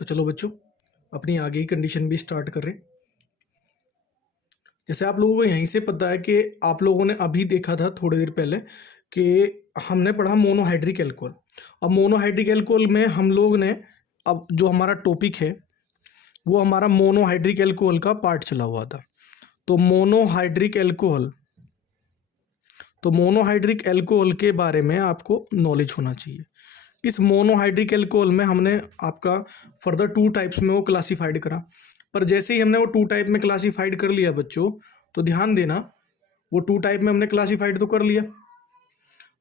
तो चलो बच्चों, अपनी आगे की कंडीशन भी स्टार्ट कर रहे हैं। जैसे आप लोगों को यहीं से पता है कि आप लोगों ने अभी देखा था थोड़ी देर पहले कि हमने पढ़ा मोनोहाइड्रिक एल्कोहल। अब मोनोहाइड्रिक एल्कोहल में हम लोग ने, अब जो हमारा टॉपिक है वो हमारा मोनोहाइड्रिक एल्कोहल का पार्ट चला हुआ था। तो मोनोहाइड्रिक एल्कोहल के बारे में आपको नॉलेज होना चाहिए। इस मोनोहाइड्रिक एल्कोहल में हमने आपका फर्दर 2 टाइप्स में वो क्लासिफाइड करा। पर जैसे ही हमने वो 2 टाइप में क्लासिफाइड कर लिया बच्चों, तो ध्यान देना, वो 2 टाइप में हमने क्लासिफाइड तो कर लिया।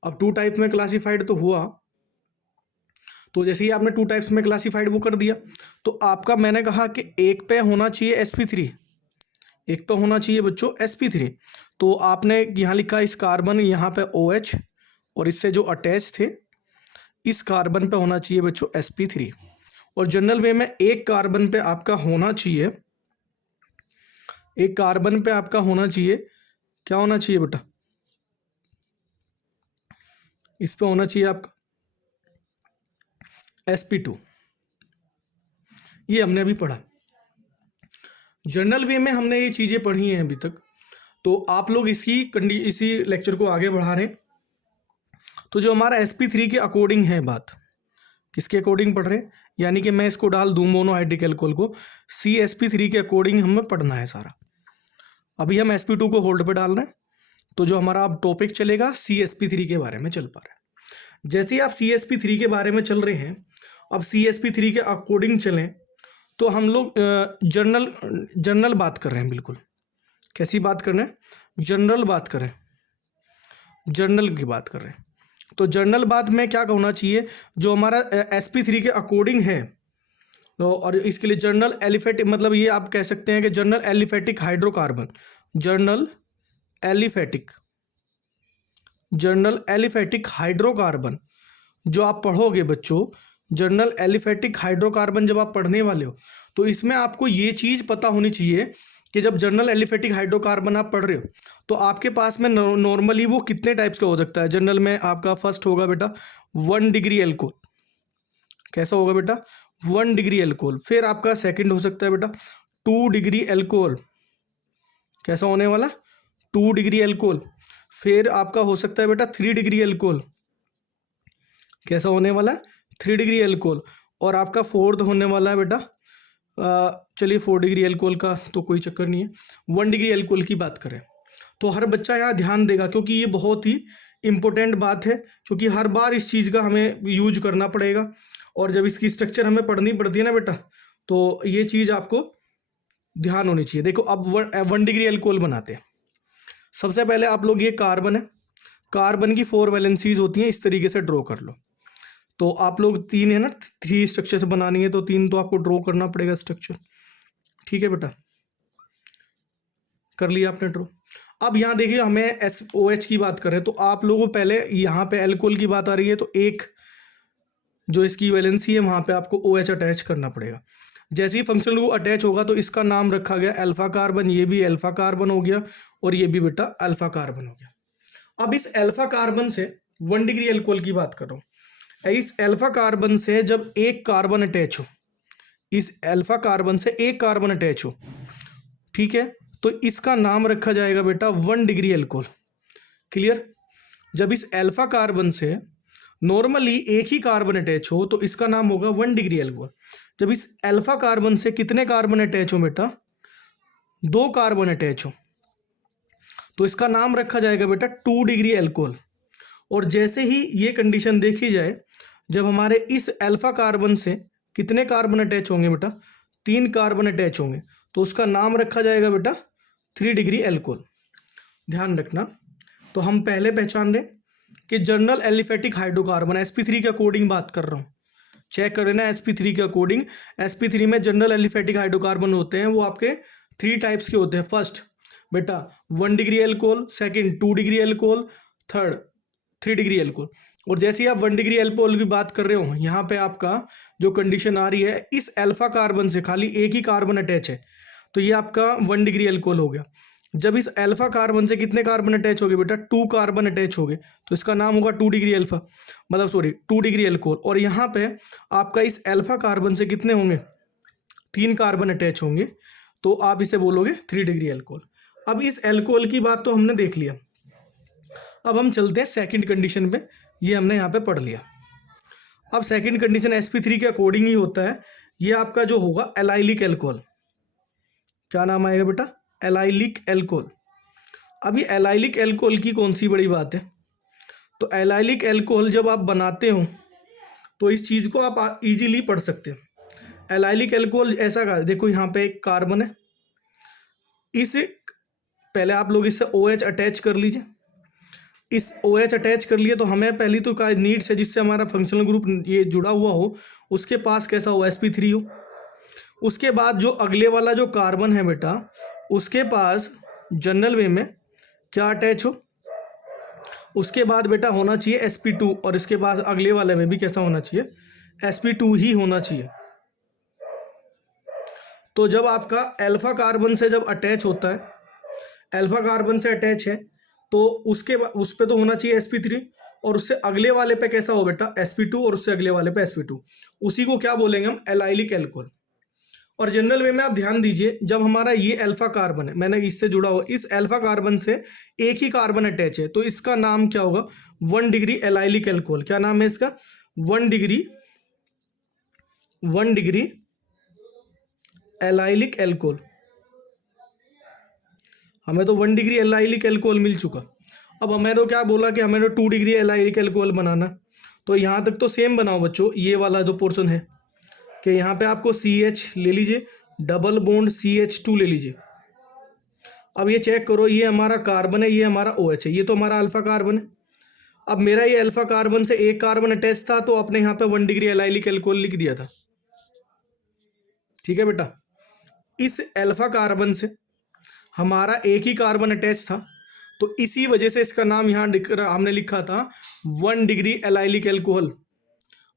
अब 2 टाइप में क्लासिफाइड तो हुआ, तो जैसे ही आपने 2 टाइप्स में क्लासिफाइड वो कर दिया, तो आपका मैंने कहा कि एक पे होना चाहिए sp3, एक पे होना चाहिए बच्चों sp3। तो आपने यहाँ लिखा इस कार्बन, यहाँ पे OH, और इससे जो अटैच थे इस कार्बन पे होना चाहिए बच्चों sp3। और जनरल वे में एक कार्बन पे आपका होना चाहिए, एक कार्बन पे आपका होना चाहिए, क्या होना चाहिए बेटा, इस पे होना चाहिए आपका sp2। ये हमने अभी पढ़ा, जनरल वे में हमने ये चीज़ें पढ़ी हैं अभी तक। तो आप लोग इसी लेक्चर को आगे बढ़ा रहे हैं। तो जो हमारा sp3 के अकॉर्डिंग है बात, किसके अकॉर्डिंग पढ़ रहे हैं, यानी कि मैं इसको डाल दूं मोनोहाइड्रिक एल्कोहल को CsP3 के अकॉर्डिंग हमें पढ़ना है सारा। अभी हम sp2 को होल्ड पे डाल रहे हैं, तो जो हमारा अब टॉपिक चलेगा CsP3 के बारे में चल पा रहा है। जैसे ही आप CsP3 के बारे में चल रहे हैं, अब CsP3 के अकॉर्डिंग चलें, तो हम लोग जनरल बात कर रहे हैं। बिल्कुल कैसी बात कर रहे हैं, जनरल बात करें, जनरल की बात कर रहे हैं। तो जनरल बात में क्या होना चाहिए, जो हमारा sp3 के अकॉर्डिंग है, तो और इसके लिए जनरल एलिफेटिक, मतलब ये आप कह सकते हैं कि general aliphatic hydrocarbon, general aliphatic hydrocarbon जो आप पढ़ोगे बच्चों, जनरल एलिफेटिक हाइड्रोकार्बन जब आप पढ़ने वाले हो, तो इसमें आपको ये चीज़ पता होनी चाहिए कि जब जनरल एलिफेटिक हाइड्रोकार्बन आप पढ़ रहे हो, तो आपके पास में नॉर्मली वो कितने टाइप्स का हो सकता है। जनरल में आपका फर्स्ट होगा बेटा 1 डिग्री एल्कोहल, कैसा होगा बेटा 1 डिग्री एल्कोहल। फिर आपका सेकंड हो सकता है बेटा 2 डिग्री एल्कोहल, कैसा होने वाला 2 डिग्री एल्कोहल। फिर आपका हो सकता है बेटा 3 डिग्री एल्कोहल, कैसा होने वाला है 3 डिग्री एल्कोहल। और आपका फोर्थ होने वाला है बेटा, चलिए 4 डिग्री एल्कोहल का तो कोई चक्कर नहीं है, 1 डिग्री एल्कोहल की बात करें तो हर बच्चा यहाँ ध्यान देगा, क्योंकि ये बहुत ही इंपॉर्टेंट बात है, क्योंकि हर बार इस चीज़ का हमें यूज करना पड़ेगा। और जब इसकी स्ट्रक्चर हमें पढ़नी पड़ती है ना बेटा, तो ये चीज़ आपको ध्यान होनी चाहिए। देखो अब 1 डिग्री एल्कोहल बनाते हैं। सबसे पहले आप लोग, ये कार्बन है, कार्बन की 4 वैलेंसीज होती हैं, इस तरीके से ड्रॉ कर लो। तो आप लोग 3 है ना, 3 स्ट्रक्चर से बनानी है, तो 3 तो आपको ड्रॉ करना पड़ेगा स्ट्रक्चर। ठीक है बेटा, कर लिया आपने ड्रॉ। अब यहाँ देखिए हमें SOH की बात करें, तो आप लोगों को पहले यहाँ पे एल्कोहल की बात आ रही है, तो एक जो इसकी वैलेंसी है वहाँ पे आपको OH अटैच करना पड़ेगा। जैसे ही फंक्शनल ग्रुप अटैच होगा तो इसका नाम रखा गया अल्फा कार्बन, ये भी अल्फा कार्बन हो गया, और ये भी बेटा अल्फा कार्बन हो गया। अब इस अल्फा कार्बन से 1 डिग्री एल्कोहल की बात कर रहा हूँ, इस अल्फा कार्बन से जब एक कार्बन अटैच हो, इस अल्फा कार्बन से एक कार्बन अटैच हो, ठीक है, तो इसका नाम रखा जाएगा बेटा 1 डिग्री एल्कोहल। क्लियर। जब इस अल्फा कार्बन से नॉर्मली एक ही कार्बन अटैच हो, तो इसका नाम होगा 1 डिग्री एल्कोहल। जब इस अल्फा कार्बन से कितने कार्बन अटैच हो बेटा, 2 कार्बन अटैच हो, तो इसका नाम रखा जाएगा बेटा 2 डिग्री एल्कोहल। और जैसे ही ये कंडीशन देखी जाए, जब हमारे इस अल्फा कार्बन से कितने कार्बन अटैच होंगे बेटा, 3 कार्बन अटैच होंगे, तो उसका नाम रखा जाएगा बेटा 3 डिग्री एल्कोहल। ध्यान रखना, तो हम पहले पहचान लें कि जनरल एलिफेटिक हाइड्रोकार्बन sp3 के अकॉर्डिंग बात कर रहा हूँ, चेक कर लेना sp3 के अकॉर्डिंग। sp3 में जनरल एलिफेटिक हाइड्रोकार्बन होते हैं, वो आपके 3 टाइप्स के होते हैं। फर्स्ट बेटा 1 degree alcohol, second 2 degree alcohol, third 3 degree alcohol. और जैसे ही आप 1 डिग्री एल्कोहल की बात कर रहे हो, यहाँ पे आपका जो कंडीशन आ रही है, इस अल्फा कार्बन से खाली एक ही कार्बन अटैच है, तो ये आपका 1 डिग्री एल्कोहल हो गया। जब इस अल्फा कार्बन से कितने कार्बन अटैच हो गए बेटा, 2 कार्बन अटैच हो गए, तो इसका नाम होगा 2 डिग्री अल्फा, मतलब सॉरी 2 डिग्री अल्कोहल। और यहाँ पे आपका इस अल्फा कार्बन से कितने होंगे, 3 कार्बन अटैच होंगे, तो आप इसे बोलोगे 3 डिग्री अल्कोहल। अब इस अल्कोहल की बात तो हमने देख लिया, अब हम चलते हैं सेकंड कंडीशन पे, ये हमने यहाँ पे पढ़ लिया। अब सेकंड कंडीशन sp3 के अकॉर्डिंग ही होता है, ये आपका जो होगा एलाइलिक अल्कोहल। क्या नाम आएगा बेटा, एलाइलिक अल्कोहल। अब ये एलाइलिक अल्कोहल की कौन सी बड़ी बात है, तो एलाइलिक अल्कोहल जब आप बनाते हो तो इस चीज़ को आप इजीली पढ़ सकते हैं। एलाइलिक अल्कोहल ऐसा का, देखो यहाँ पे एक कार्बन है, इस पहले आप लोग इससे OH अटैच कर लीजिए, इस OH अटैच कर लिए तो हमें पहली तो का नीड्स है जिससे हमारा फंक्शनल ग्रुप ये जुड़ा हुआ हो, उसके पास कैसा हो, sp3 हो। उसके बाद जो अगले वाला जो कार्बन है बेटा, उसके पास जनरल वे में क्या अटैच हो, उसके बाद बेटा होना चाहिए sp2, और इसके बाद अगले वाले में भी कैसा होना चाहिए, sp2 ही होना चाहिए। तो जब आपका अल्फा कार्बन से जब अटैच होता है, अल्फा कार्बन से अटैच है, तो उसके बाद उस पर तो होना चाहिए sp3, और उससे अगले वाले पे कैसा हो बेटा, sp2, और उससे अगले वाले पे sp2, उसी को क्या बोलेंगे हम, एलाइलिक अल्कोहल। और जनरल वे में आप ध्यान दीजिए, जब हमारा ये अल्फा कार्बन है, मैंने इससे जुड़ा हुआ, इस अल्फा कार्बन से एक ही कार्बन अटैच है, तो इसका नाम क्या होगा, 1 डिग्री एलाइलिक अल्कोहल। क्या नाम है इसका, 1 डिग्री एलाइलिक अल्कोहल। हमें तो 1 डिग्री एलाइलिक अल्कोहल मिल चुका। अब हमें तो क्या बोला कि हमें तो 2 डिग्री एलाइलिक अल्कोहल बनाना, तो यहाँ तक तो सेम बनाओ बच्चों, ये वाला जो पोर्शन है कि यहाँ पे आपको CH ले लीजिए, डबल बॉन्ड CH2 ले लीजिए। अब ये चेक करो, ये हमारा कार्बन है, ये हमारा OH है, ये तो हमारा अल्फा कार्बन है। अब मेरा ये अल्फा कार्बन से एक कार्बन अटैच था, तो आपने यहाँ पे 1 डिग्री एलाइलिक अल्कोहल लिख दिया था। ठीक है बेटा, इस अल्फा कार्बन से हमारा एक ही कार्बन अटैच था, तो इसी वजह से इसका नाम यहाँ हमने लिखा था 1 डिग्री एलाइलिक अल्कोहल।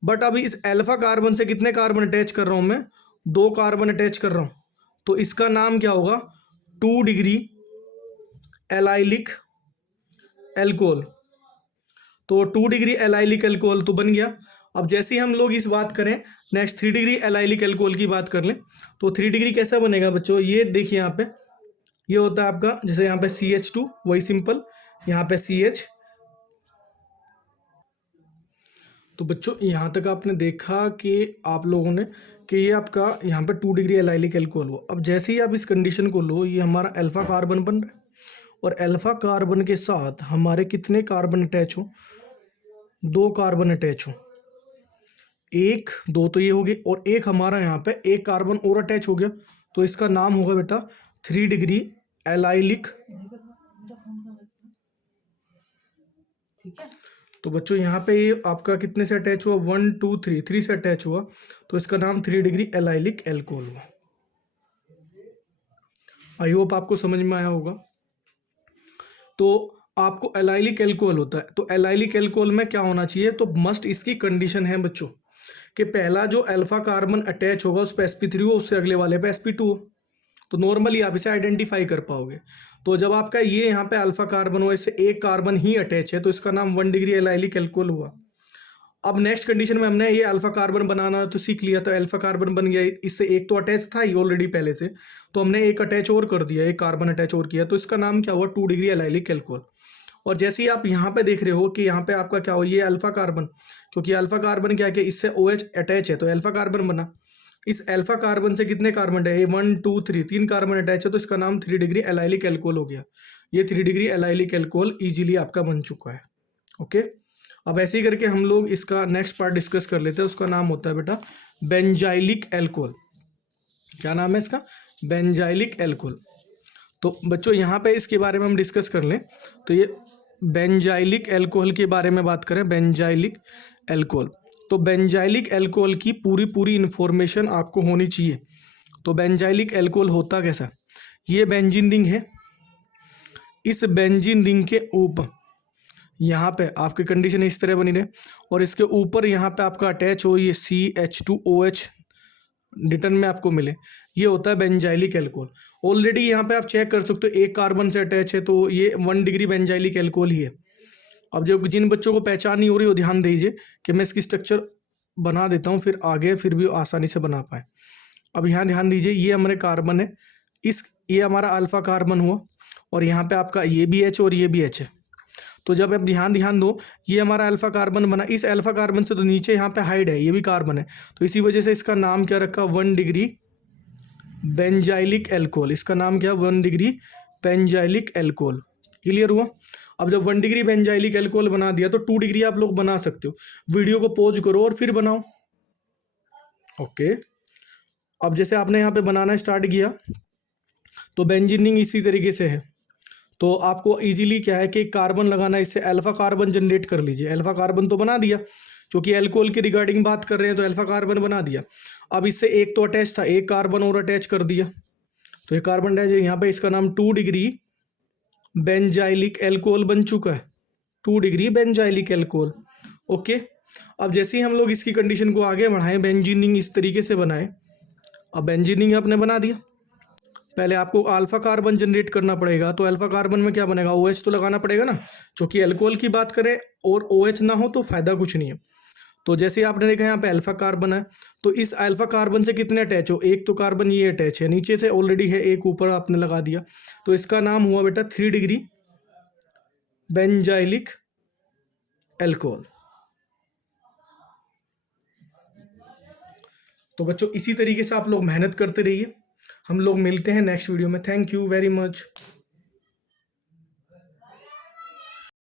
बट अभी इस अल्फा कार्बन से कितने कार्बन अटैच कर रहा हूँ मैं, 2 कार्बन अटैच कर रहा हूँ, तो इसका नाम क्या होगा, 2 डिग्री एलाइलिक अल्कोहल। तो 2 डिग्री एलाइलिक अल्कोहल तो बन गया। अब जैसे ही हम लोग इस बात करें नेक्स्ट 3 डिग्री एलाइलिक अल्कोहल की बात कर लें, तो 3 डिग्री कैसा बनेगा बच्चों, ये देखिए यहाँ पे, ये होता है आपका, जैसे यहाँ पे CH2, वही सिंपल, यहाँ पे CH। तो बच्चों यहाँ तक आपने देखा कि आप लोगों ने कि ये आपका यहाँ पे 2 डिग्री एलाइलिक अल्कोहल हो। अब जैसे ही आप इस कंडीशन को लो, ये हमारा अल्फा कार्बन बन रहा है, और अल्फा कार्बन के साथ हमारे कितने कार्बन अटैच हो, 2 कार्बन अटैच हो, 1 2 तो ये हो गई, और एक हमारा यहाँ पे एक कार्बन और अटैच हो गया, तो इसका नाम होगा बेटा 3 डिग्री एलाइलिक। तो बच्चों यहाँ पे ये आपका कितने से अटैच हुआ, 1 2 3, 3 से अटैच हुआ, तो इसका नाम 3 डिग्री एलाइलिक अल्कोहल हुआ। आई होप आपको समझ में आया होगा। तो आपको एलाइलिक अल्कोहल होता है, तो एलाइलिक अल्कोहल में क्या होना चाहिए, तो मस्ट इसकी कंडीशन है बच्चों कि पहला जो अल्फा कार्बन अटैच होगा उस पर sp3 हो, उससे अगले वाले पे sp2 हो, तो नॉर्मली आप इसे आइडेंटिफाई कर पाओगे। तो जब आपका ये यहाँ पे अल्फा कार्बन हो, इससे एक कार्बन ही अटैच है, तो इसका नाम 1 डिग्री एलाइलिक अल्कोहल हुआ। अब नेक्स्ट कंडीशन में हमने ये अल्फा कार्बन बनाना तो सीख लिया, तो अल्फा कार्बन बन गया, इससे एक तो अटैच था ही ऑलरेडी पहले से, तो हमने एक अटैच और कर दिया, एक कार्बन अटैच और किया, तो इसका नाम क्या हुआ, 2 डिग्री एलाइलिक अल्कोहल। और जैसे ही आप यहाँ पे देख रहे हो कि यहाँ पे आपका क्या हो, ये अल्फा कार्बन, क्योंकि अल्फा कार्बन क्या है कि इससे OH अटैच है, तो अल्फा कार्बन बना। इस अल्फा कार्बन से कितने कार्बन है, 1 2 3, 3 कार्बन अटैच है, तो इसका नाम 3 डिग्री एलाइलिक अल्कोहल हो गया। ये 3 डिग्री एलाइलिक अल्कोहल इजीली आपका बन चुका है। ओके, अब ऐसे ही करके हम लोग इसका नेक्स्ट पार्ट डिस्कस कर लेते हैं, उसका नाम होता है बेटा बेंजाइलिक अल्कोहल। क्या नाम है इसका, बेंजाइलिक अल्कोहल। तो बच्चों यहाँ पे इसके बारे में हम डिस्कस कर लें, तो ये बेंजाइलिक अल्कोहल के बारे में बात करें, बेंजाइलिक अल्कोहल, तो बेंजाइलिक अल्कोहल की पूरी इन्फॉर्मेशन आपको होनी चाहिए। तो बेंजाइलिक अल्कोहल होता कैसा, ये बेंजीन रिंग है, इस बेंजीन रिंग के ऊपर यहाँ पे आपकी कंडीशन इस तरह बनी रहे, और इसके ऊपर यहाँ पे आपका अटैच हो ये CH2OH रिटर्न में आपको मिले, ये होता है बेंजाइलिक एल्कोहल। ऑलरेडी यहाँ पे आप चेक कर सकते हो एक कार्बन से अटैच है, तो ये 1 डिग्री बेंजाइलिक एल्कोहल ही है। अब जो जिन बच्चों को पहचान नहीं हो रही वो ध्यान दीजिए कि मैं इसकी स्ट्रक्चर बना देता हूँ, फिर आगे फिर भी आसानी से बना पाए। अब यहाँ ध्यान दीजिए, ये हमारे कार्बन है, ये हमारा अल्फा कार्बन हुआ, और यहाँ पे आपका ये भी H और ये भी H है। तो जब आप ध्यान दो, ये हमारा अल्फा कार्बन बना, इस अल्फा कार्बन से तो नीचे यहाँ पे हाइड है, ये भी कार्बन है, तो इसी वजह से इसका नाम क्या रखा, 1 डिग्री बेंजाइलिक एल्कोहल। इसका नाम क्या, 1 डिग्री बेंजाइलिक एल्कोहल। क्लियर हुआ। अब जब 1 डिग्री बेंजाइलिक एल्कोहल बना दिया तो 2 डिग्री आप लोग बना सकते हो। वीडियो को पॉज करो और फिर बनाओ। ओके, अब जैसे आपने यहाँ पे बनाना स्टार्ट किया तो बेंजीनिंग इसी तरीके से है, तो आपको इजीली क्या है कि कार्बन लगाना, इससे अल्फा कार्बन जनरेट कर लीजिए। अल्फा कार्बन तो बना दिया, क्योंकि एल्कोहल की रिगार्डिंग बात कर रहे हैं तो अल्फा कार्बन बना दिया। अब इससे एक तो अटैच था, एक कार्बन और अटैच कर दिया, तो ये कार्बन अटैच, यहाँ पे इसका नाम 2 डिग्री बेंजाइलिक एल्कोहल बन चुका है, 2 डिग्री बेंजाइलिक एल्कोहल। ओके, अब जैसे ही हम लोग इसकी कंडीशन को आगे बढ़ाएं, बेंजीनिंग इस तरीके से बनाएं। अब बेंजीनिंग आपने बना दिया, पहले आपको अल्फा कार्बन जनरेट करना पड़ेगा, तो अल्फा कार्बन में क्या बनेगा, OH तो लगाना पड़ेगा ना, क्योंकि अल्कोहल की बात करें और OH ना हो तो फायदा कुछ नहीं है। तो जैसे आपने देखा यहाँ पे अल्फा कार्बन है, तो इस अल्फा कार्बन से कितने अटैच हो, एक तो कार्बन ये अटैच है, नीचे से ऑलरेडी है, एक ऊपर आपने लगा दिया, तो इसका नाम हुआ बेटा 3 डिग्री बेंजाइलिक एल्कोहल। तो बच्चों इसी तरीके से आप लोग मेहनत करते रहिए, हम लोग मिलते हैं नेक्स्ट वीडियो में। Thank you very much.